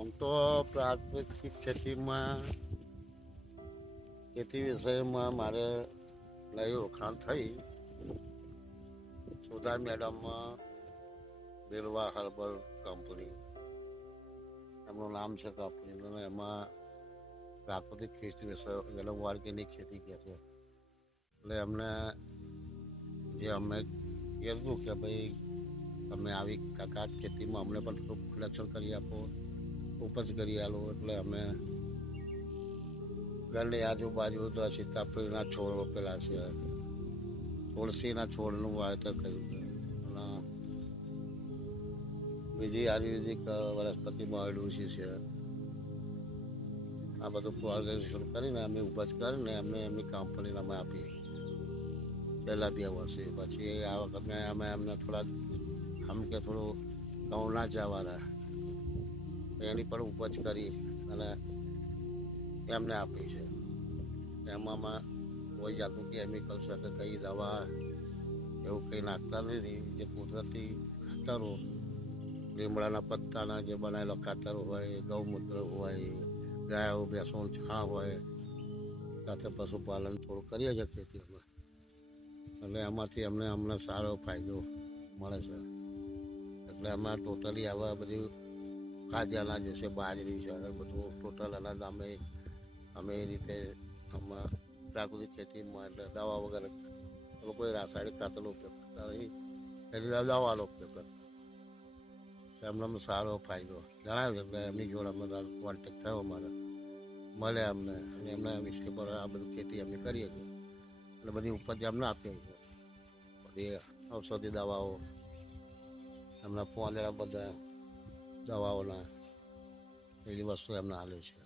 આમ તો પ્રાકૃતિક ખેતીમાં ખેતી વિષયમાં મારે નવી ઓળખાણ થઈ સુધા મેડમમાં બિરવા હર્બલ કંપની એમનું નામ છે કંપનીનું અને એમાં પ્રાકૃતિક ખેતી વિષય એટલે ઓર્ગેનિક ખેતી કહે છે. એટલે અમને જે અમે કીધું કે ભાઈ તમે આવી કાકાત ખેતીમાં અમને પણ થોડુંક પ્રોડક્શન કરી આપો, ઉપજ કરી આલો. એટલે અમે ઘરની આજુબાજુ તો સીતાફળના છોડ રોપેલા છે, તુલસીના છોડનું વાવેતર કર્યું છે અને બીજી આયુર્વેદિક વનસ્પતિમાં અરડુસી છે. આ બધું ઓર્ગેનાઇઝેશન કરીને અમે ઉપજ કરીને અમે એમની કંપનીને અમે આપી છેલ્લા 2 વર્ષે. પછી આ વખતે અમે એમને થોડા આમ કે થોડું ઘઉંના જવાના એની પણ ઉપજ કરી અને એમને આપી છે. એમાં કોઈ જાતનું કેમિકલ છે કે કઈ દવા એવું કંઈ નાખતા નથી. જે કુદરતી ખાતરો લીમડાના પત્તાના જે બનાવેલો ખાતર હોય, ગૌમૂત્ર હોય, ગાયો ભેંસોનું છાણ હોય, સાથે પશુપાલન થોડું કરીએ છીએ ખેતીમાં. એટલે એમાંથી અમને સારો ફાયદો મળે છે. એટલે અમે ટોટલી આવા બધી ખાદ્ય અનાજ જે છે બાજરી છે બધું ટોટલ અનાજ અમે એ રીતે આમાં પ્રાકૃતિક ખેતીમાં એટલે દવા વગર કોઈ રાસાયણિક ખાતરનો ઉપયોગ કરતા નહીં, એની દવાનો ઉપયોગ કરતા. એમને સારો ફાયદો જણાવ્યો એટલે એમની જોડે અમે કોન્ટેક્ટ થયો અમારે મળ્યા અમને અને એમના વિષય પર આ બધું ખેતી અમે કરીએ છીએ. એટલે બધી ઉપજ અમને આપીએ છીએ. બધી ઔષધિ દવાઓ એમના પોંદડા બધા દવાઓના એવી વસ્તુ એમને આપે છે.